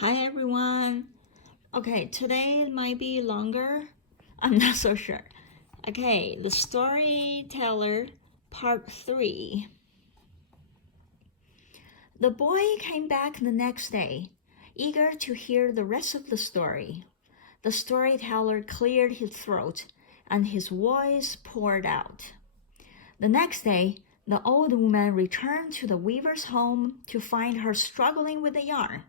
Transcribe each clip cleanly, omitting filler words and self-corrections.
Hi everyone. Okay, today it might be longer. I'm not so sure. Okay, the Storyteller Part 3. The boy came back the next day, eager to hear the rest of the story. The storyteller cleared his throat, and his voice poured out. The next day, the old woman returned to the weaver's home to find her struggling with the yarn.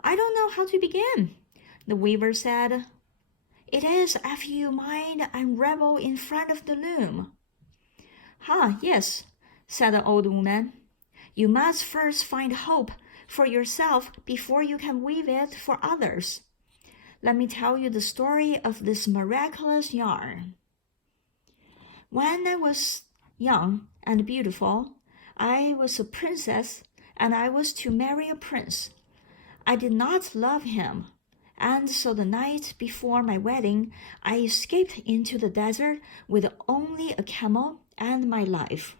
I don't know how to begin, the weaver said. It is if you mind unravel in front of the loom. Yes, said the old woman. You must first find hope for yourself before you can weave it for others. Let me tell you the story of this miraculous yarn. When I was young and beautiful, I was a princess and I was to marry a prince. I did not love him, and so the night before my wedding, I escaped into the desert with only a camel and my life.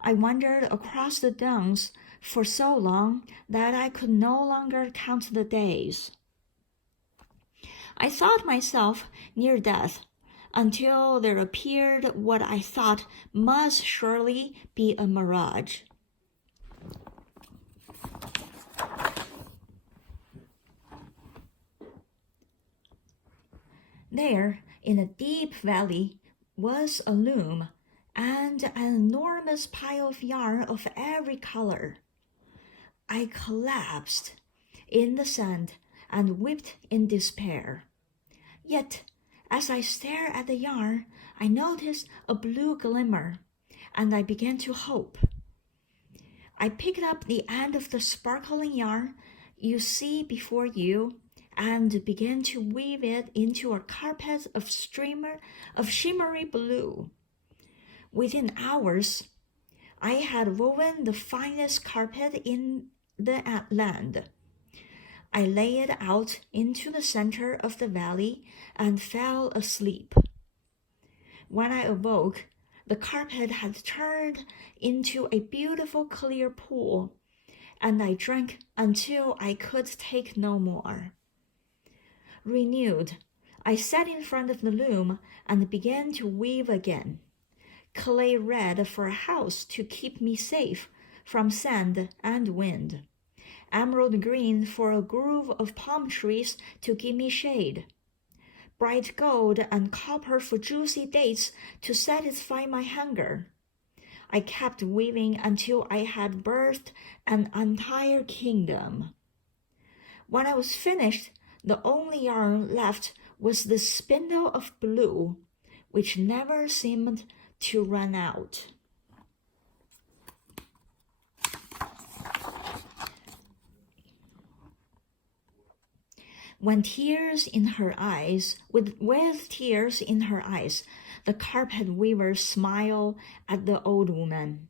I wandered across the dunes for so long that I could no longer count the days. I thought myself near death until there appeared what I thought must surely be a mirage. There, in a deep valley, was a loom and an enormous pile of yarn of every color. I collapsed in the sand and wept in despair. Yet, as I stared at the yarn, I noticed a blue glimmer, and I began to hope. I picked up the end of the sparkling yarn you see before you, and began to weave it into a carpet of shimmery blue. Within hours, I had woven the finest carpet in the land. I lay it out into the center of the valley and fell asleep. When I awoke, the carpet had turned into a beautiful clear pool, and I drank until I could take no more. Renewed, I sat in front of the loom and began to weave again. Clay red for a house to keep me safe from sand and wind. Emerald green for a grove of palm trees to give me shade. Bright gold and copper for juicy dates to satisfy my hunger. I kept weaving until I had birthed an entire kingdom. When I was finished, the only yarn left was the spindle of blue, which never seemed to run out. With tears in her eyes, the carpet weaver smiled at the old woman.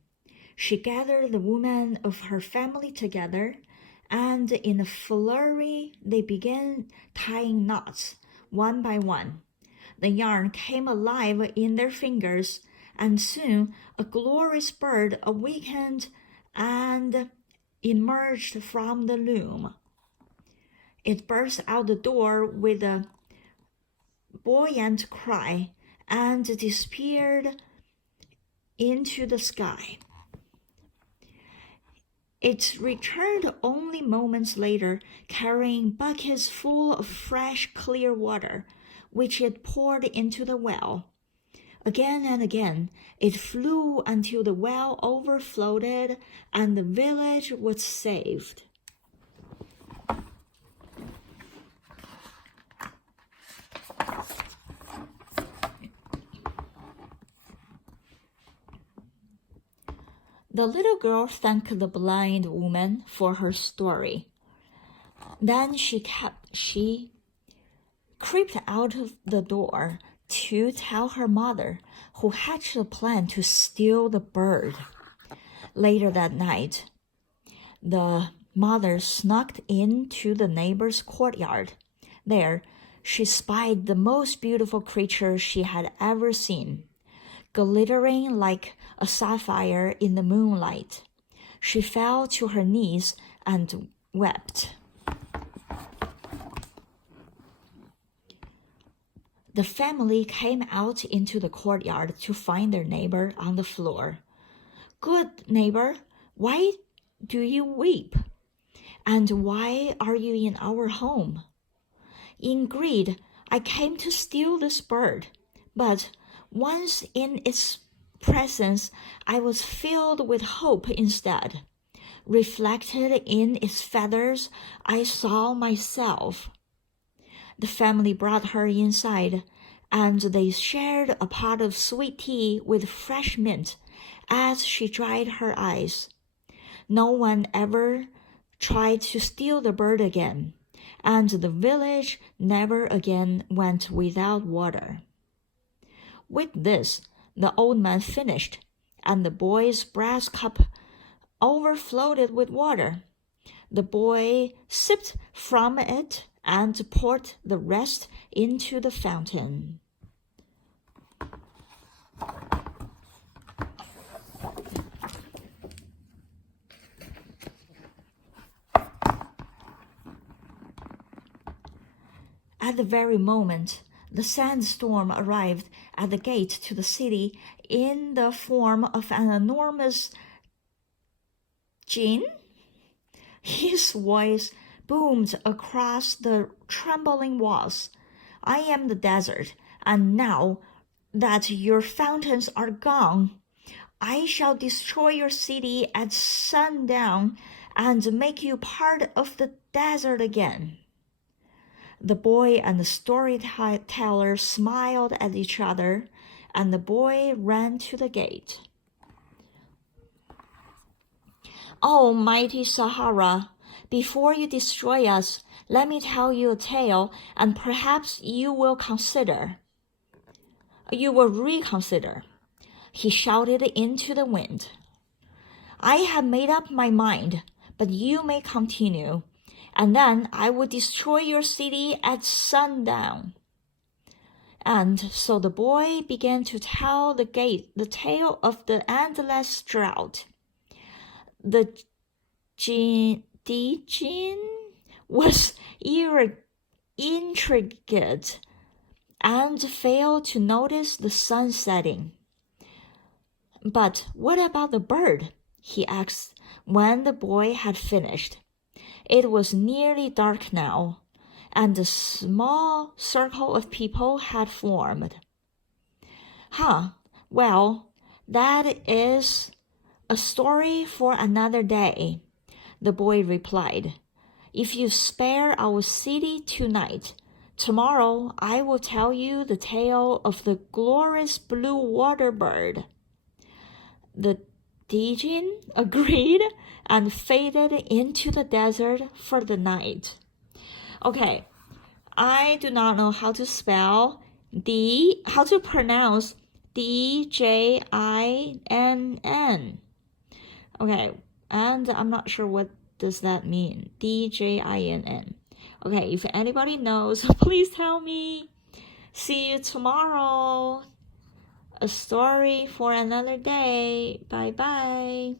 She gathered the women of her family together, and in a flurry they began tying knots, one by one. The yarn came alive in their fingers, and soon a glorious bird awakened and emerged from the loom. It burst out the door with a buoyant cry and disappeared into the sky. It returned only moments later, carrying buckets full of fresh, clear water, which it poured into the well. Again and again, it flew until the well overflowed and the village was saved. The little girl thanked the blind woman for her story. Then she creeped out of the door to tell her mother, who hatched a plan to steal the bird. Later that night, the mother snuck into the neighbor's courtyard. There, she spied the most beautiful creature she had ever seen, glittering like a sapphire in the moonlight. She fell to her knees and wept. The family came out into the courtyard to find their neighbor on the floor. "Good neighbor, why do you weep? And why are you in our home?" "In greed, I came to steal this bird, but once in its presence, I was filled with hope instead. Reflected in its feathers, I saw myself." The family brought her inside, and they shared a pot of sweet tea with fresh mint as she dried her eyes. No one ever tried to steal the bird again, and the village never again went without water. With this, the old man finished, and the boy's brass cup overflowed with water. The boy sipped from it and poured the rest into the fountain. At the very moment, the sandstorm arrived at the gate to the city in the form of an enormous djinn. His voice boomed across the trembling walls. "I am the desert, and now that your fountains are gone, I shall destroy your city at sundown and make you part of the desert again." The boy and the storyteller smiled at each other, and the boy ran to the gate. "Oh, mighty Sahara, before you destroy us, let me tell you a tale, and perhaps you will reconsider," he shouted into the wind. "I have made up my mind, but you may continue, and then I will destroy your city at sundown." And so the boy began to tell the tale of the endless drought. The djinn was intrigued and failed to notice the sun setting. "But what about the bird?" he asked when the boy had finished. It was nearly dark now, and a small circle of people had formed. Well, that is a story for another day," the boy replied. "If you spare our city tonight, tomorrow I will tell you the tale of the glorious blue water bird." The djinn agreed and faded into the desert for the night. Okay, I do not know how to pronounce DJINN. Okay, and I'm not sure what does that mean, DJINN. Okay, if anybody knows, please tell me. See you tomorrow. A story for another day. Bye-bye.